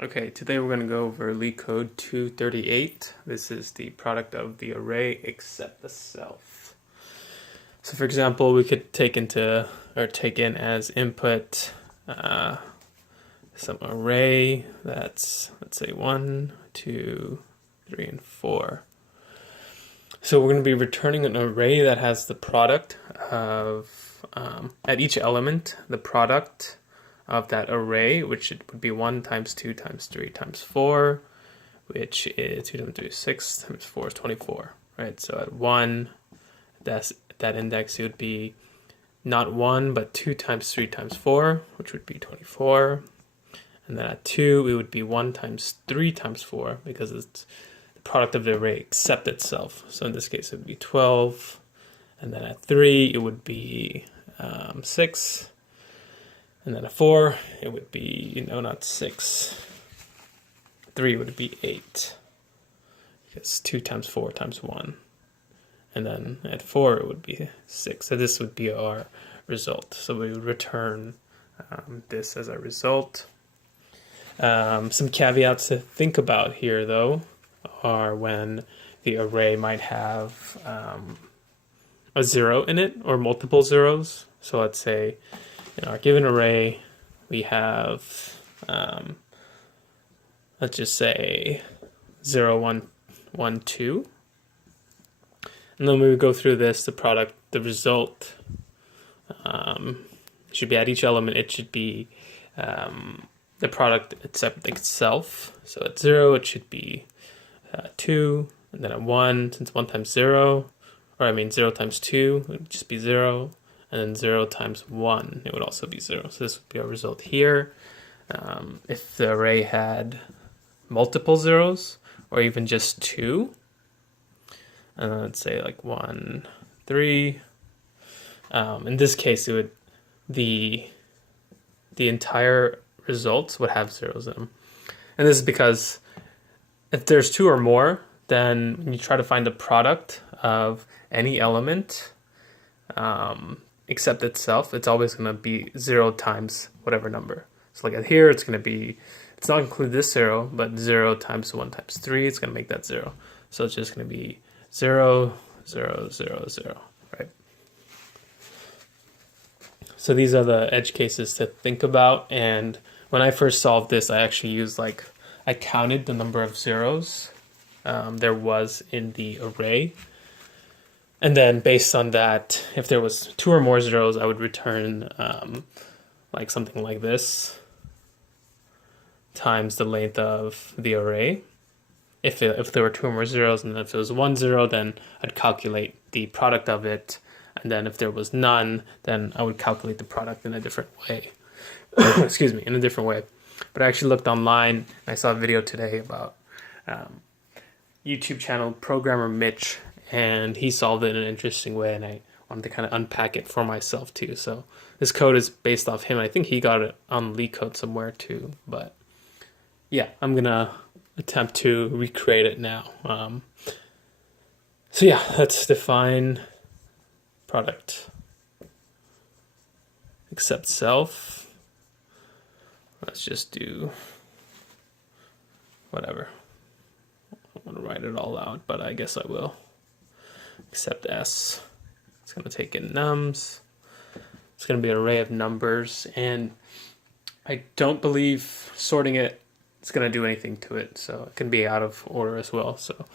Okay, today we're going to go over Leetcode 238. This is the product of the array except the self. So for example, we could take in as input some array that's, let's say 1, 2, 3, and 4. So we're going to be returning an array that has the product of, at each element, the product of that array, which it would be 1 times 2 times 3 times 4, which is 2 times 3 is 6 times 4 is 24, right? So at 1, that index, it would be not 1, but 2 times 3 times 4, which would be 24. And then at 2, it would be 1 times 3 times 4, because it's the product of the array except itself. So in this case, it would be 12. And then at 3, it would be 6. And then a 4, it would be, not 6. 3 would be 8. Because 2 times 4 times 1. And then at 4, it would be 6. So this would be our result. So we would return this as a result. Some caveats to think about here, though, are when the array might have a 0 in it or multiple zeros. So let's say in our given array, we have, let's just say 0, 1, 1, 2. And then when we go through this, the result should be at each element, it should be the product except itself. So at 0, it should be 2. And then at 1, since 1 times 0, 0 times 2, it would just be 0. And then 0 times 1, it would also be 0. So this would be our result here. If the array had multiple zeros, or even just 2, and then let's say like 1, 3. In this case, it would the entire results would have zeros in them. And this is because if there's 2 or more, then when you try to find the product of any element, except itself, it's always going to be 0 times whatever number. So like here, it's going to be, it's not include this 0, but 0 times 1 times 3, it's going to make that 0. So it's just going to be 0, 0, 0, 0, right? So these are the edge cases to think about. And when I first solved this, I actually used I counted the number of zeros there was in the array. And then based on that, if there was 2 or more zeros, I would return something like this times the length of the array. If there were 2 or more zeros, and then if it was 1 0, then I'd calculate the product of it. And then if there was none, then I would calculate the product in a different way. Excuse me, in a different way. But I actually looked online, and I saw a video today about YouTube channel programmer Mitch, and he solved it in an interesting way, and I wanted to kind of unpack it for myself too. So this code is based off him. I think he got it on Leetcode somewhere too, but yeah, I'm gonna attempt to recreate it now. So yeah, let's define product except self. Let's just do whatever. I don't want to write it all out, but I guess I will. Except S. It's going to take in nums. It's going to be an array of numbers, and I don't believe sorting it is going to do anything to it, so it can be out of order as well, so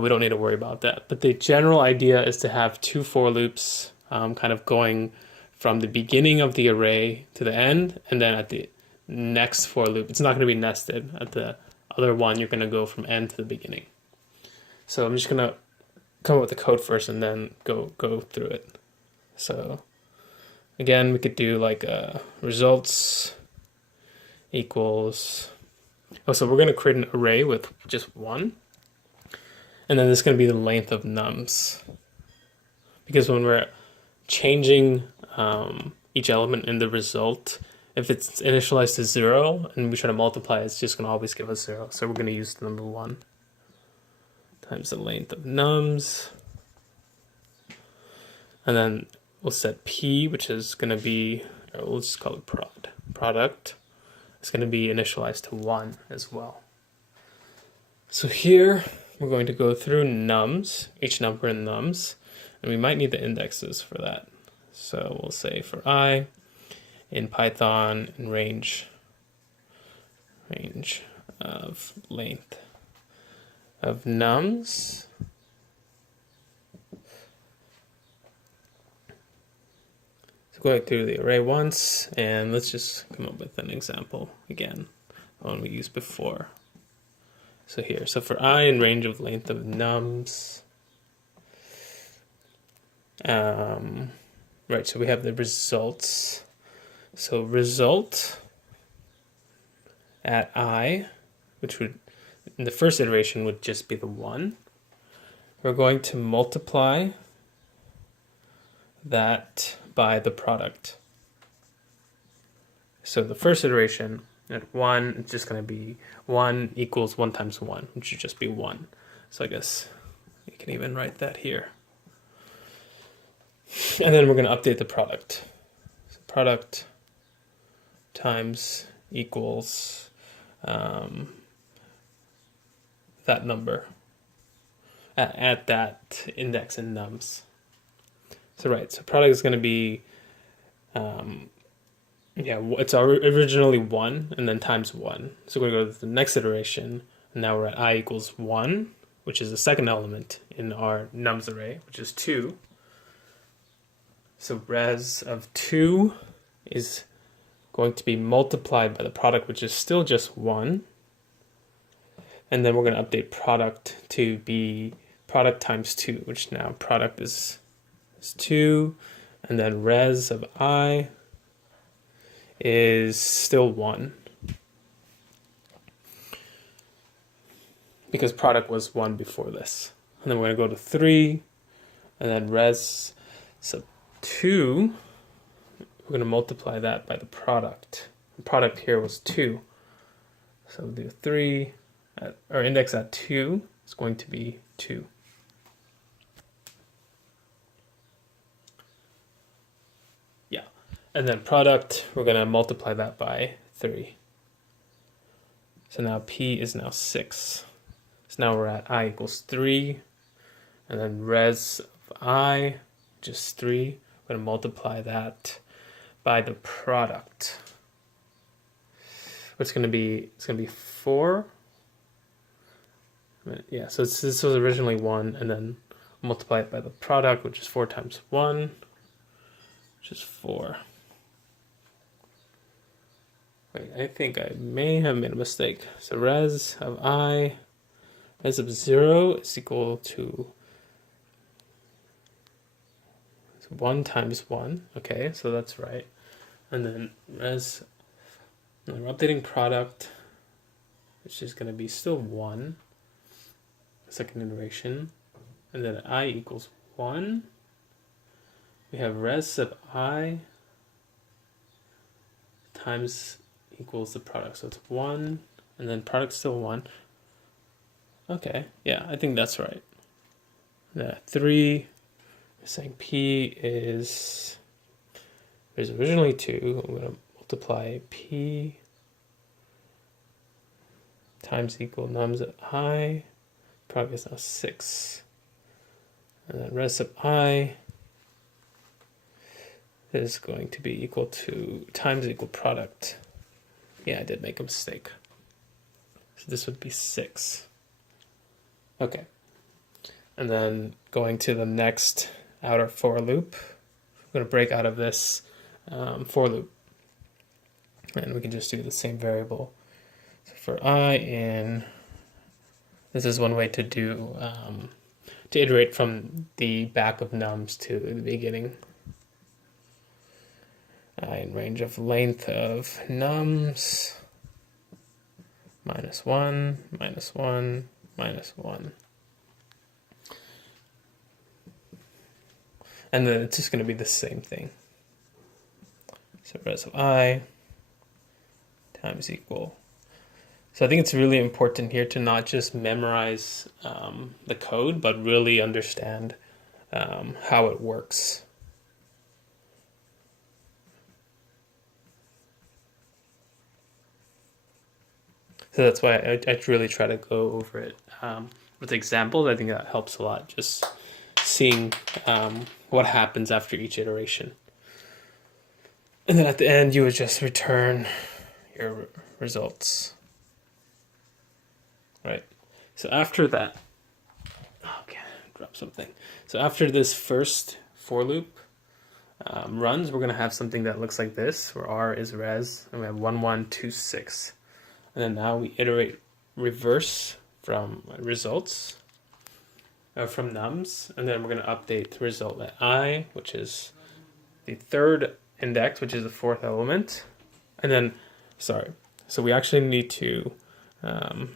we don't need to worry about that. But the general idea is to have 2 for loops kind of going from the beginning of the array to the end, and then at the next for loop, it's not going to be nested. At the other one, you're going to go from end to the beginning. So I'm just going to come up with the code first and then go through it. So again, we could do results equals, so we're going to create an array with just 1, and then this is going to be the length of nums, because when we're changing each element in the result, if it's initialized to 0 and we try to multiply, it's just going to always give us 0. So we're going to use the number 1 times the length of nums. And then we'll set P, which is going to be, we'll just call it product. it's going to be initialized to 1 as well. So here we're going to go through nums, each number in nums, and we might need the indexes for that. So we'll say for I in Python in range of length of nums. So going through the array once, and let's just come up with an example again, the one we used before. So here, so for I in range of length of nums, right, so we have the results. So result at I, which would, in the first iteration would just be the 1. We're going to multiply that by the product. So the first iteration at 1, it's just going to be 1 equals 1 times 1, which should just be 1. So I guess you can even write that here. And then we're going to update the product. So product times equals that number at that index in nums. So right, so product is going to be it's originally 1 and then times 1. So we're going to go to the next iteration, and now we're at I equals 1, which is the second element in our nums array, which is 2. So res of 2 is going to be multiplied by the product, which is still just 1. And then we're going to update product to be product times 2, which now product is 2. And then res of I is still 1. Because product was 1 before this. And then we're going to go to 3. And then res sub 2, we're going to multiply that by the product. The product here was 2. So we'll do 3, our index at 2 is going to be 2. Yeah, and then product, we're going to multiply that by 3. So now P is now 6. So now we're at I equals 3, and then res of I, just 3. We're going to multiply that by the product. It's going to be 4. Yeah, so this was originally 1, and then multiply it by the product, which is 4 times 1, which is 4. Wait, I think I may have made a mistake. So res of 0 is equal to 1 times 1. Okay, so that's right. And then we're updating product, which is going to be still 1. Second iteration. And then I equals 1. We have res sub I times equals the product. So it's 1, and then product's still 1. Okay, yeah, I think that's right. 3, we're saying P is originally 2. I'm going to multiply P times equal nums at I. Product is now 6. And then res sub I is going to be equal to times equal product. Yeah, I did make a mistake. So this would be 6. Okay. And then going to the next outer for loop, I'm going to break out of this for loop. And we can just do the same variable. So for I in, this is one way to do, to iterate from the back of nums to the beginning. In range of length of nums, -1, -1, -1. And then it's just going to be the same thing. So res of I times equal. So I think it's really important here to not just memorize the code, but really understand how it works. So that's why I really try to go over it with examples. I think that helps a lot, just seeing what happens after each iteration. And then at the end, you would just return your results. Right. So after that, okay, drop something. So after this first for loop runs, we're going to have something that looks like this, where R is res, and we have 1, 1, 2, 6. And then now we iterate reverse from results, from nums, and then we're going to update the result at I, which is the third index, which is the fourth element. And then, sorry, so we actually need to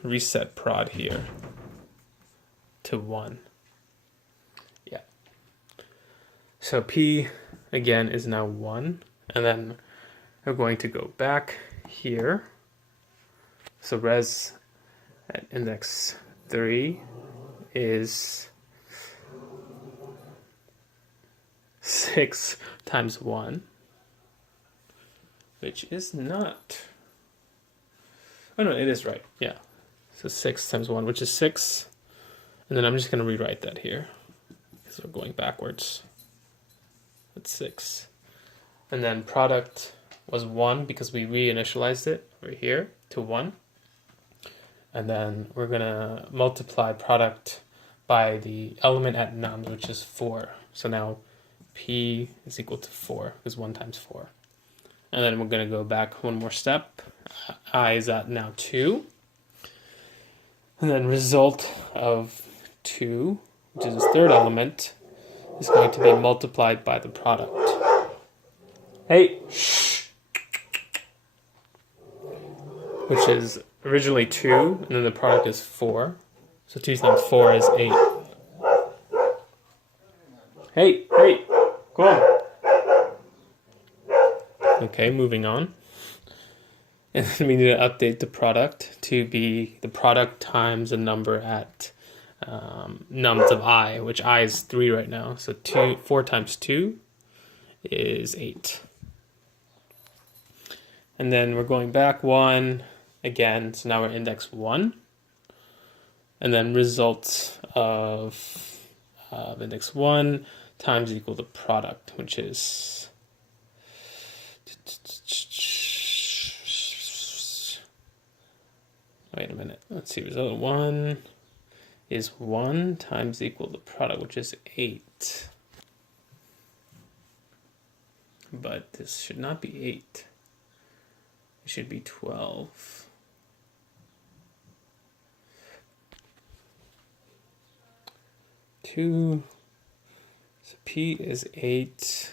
reset prod here to 1. Yeah. So P, again, is now 1. And then we're going to go back here. So res at index 3 is 6 times 1, which is not... Oh no, it is right. Yeah. So 6 times 1, which is 6. And then I'm just going to rewrite that here because we're going backwards. That's 6. And then product was 1 because we reinitialized it over here to 1. And then we're going to multiply product by the element at nums, which is 4. So now P is equal to 4 because 1 times 4. And then we're going to go back one more step. I is at now 2. And then result of 2, which is the third element, is going to be multiplied by the product. Hey! Which is originally 2, and then the product is 4. So 2 times 4 is 8. Hey! Go on! Okay, moving on. And then we need to update the product to be the product times a number at nums of I, which I is 3 right now. So 4 times 2 is 8. And then we're going back 1 again. So now we're index 1. And then results of index 1 times equal to product, which is... Wait a minute. Let's see. Result 1 is 1 times equal to product, which is 8. But this should not be 8. It should be 12. So P is 8.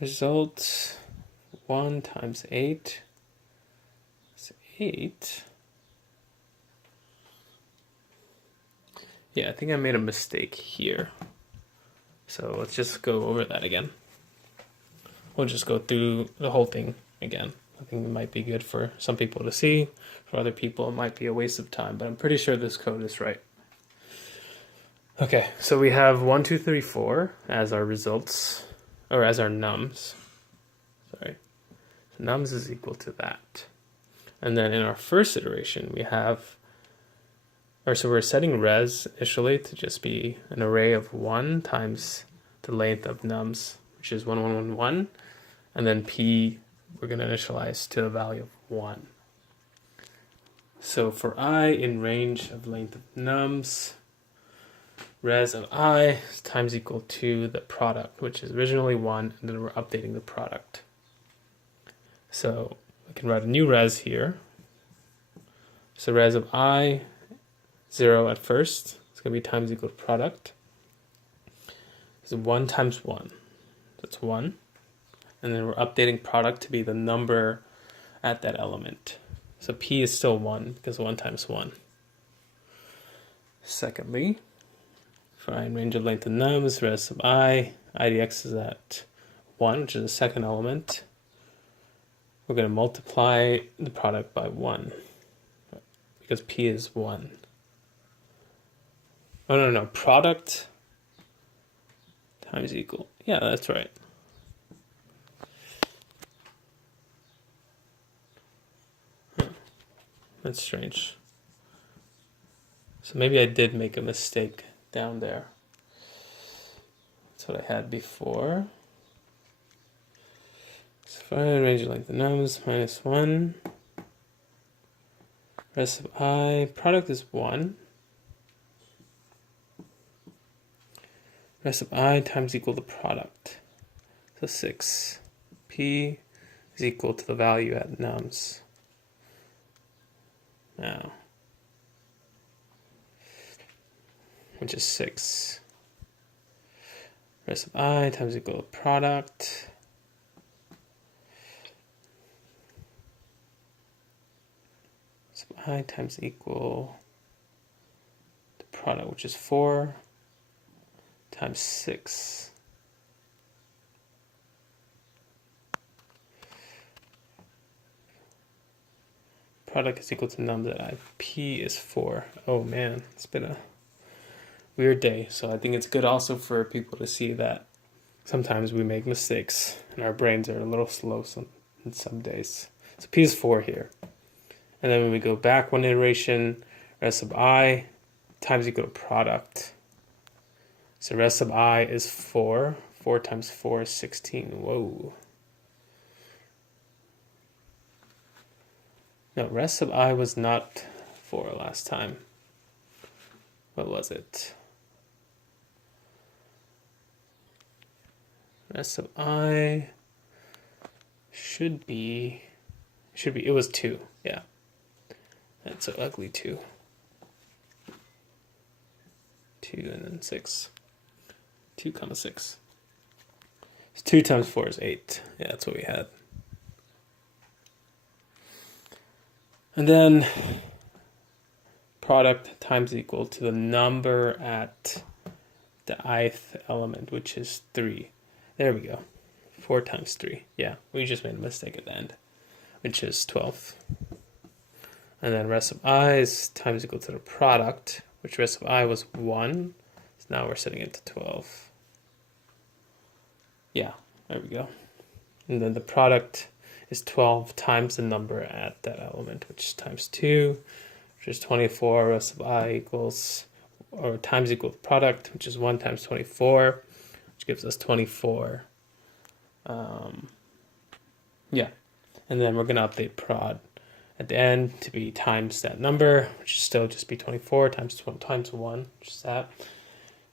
Result 1 times 8 is 8. Yeah, I think I made a mistake here. So let's just go over that again. We'll just go through the whole thing again. I think it might be good for some people to see. For other people, it might be a waste of time, but I'm pretty sure this code is right. Okay, so we have 1, 2, 3, 4 as our results, or as our nums. Sorry. So nums is equal to that. And then in our first iteration, we have, so we're setting res initially to just be an array of 1 times the length of nums, which is 1, 1, 1, 1. And then P, we're going to initialize to a value of 1. So for I in range of length of nums, res of I is times equal to the product, which is originally 1, and then we're updating the product. So we can write a new res here. So res of I, 0 at first, it's going to be times equal to product. So 1 times 1, that's 1. And then we're updating product to be the number at that element. So P is still 1 because 1 times 1. Secondly, find range of length of nums, res of I, IDX is at 1, which is the second element. We're going to multiply the product by 1 because P is 1. Oh, no, product times equal. Yeah, that's right. That's strange. So maybe I did make a mistake down there. That's what I had before. So if I arrange it like the nums, -1. Rest of I, product is 1. Rest of I times equal the product. So 6. P is equal to the value at nums. Now, which is 6. Rest of I times equal to product. Rest of I times equal the product, which is 4 times 6. Product is equal to nums at I. P is 4. Oh man, it's been a weird day. So I think it's good also for people to see that sometimes we make mistakes and our brains are a little slow in some days. So P is 4 here. And then when we go back one iteration, rest of I times equal to product. So rest of I is 4. 4 times 4 is 16. Whoa. No, rest of I was not 4 last time. What was it? Rest of I should be, it was 2, yeah. That's so ugly, 2. 2 and then 6. 2, 6. So 2 times 4 is 8. Yeah, that's what we had. And then product times equal to the number at the ith element, which is 3. There we go. 4 times 3. Yeah, we just made a mistake at the end, which is 12. And then rest of I is times equal to the product, which rest of I was 1. So now we're setting it to 12. Yeah, there we go. And then the product is 12 times the number at that element, which is times 2, which is 24. Rest of I equals, or times equal to product, which is 1 times 24, which gives us 24. Yeah, and then we're going to update prod at the end to be times that number, which is still just be 24 times 1, which is that.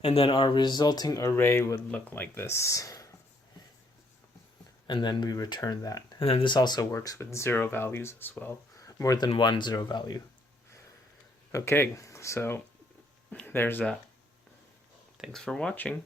And then our resulting array would look like this. And then we return that. And then this also works with 0 values as well. More than 1 0 value. Okay, so there's that. Thanks for watching.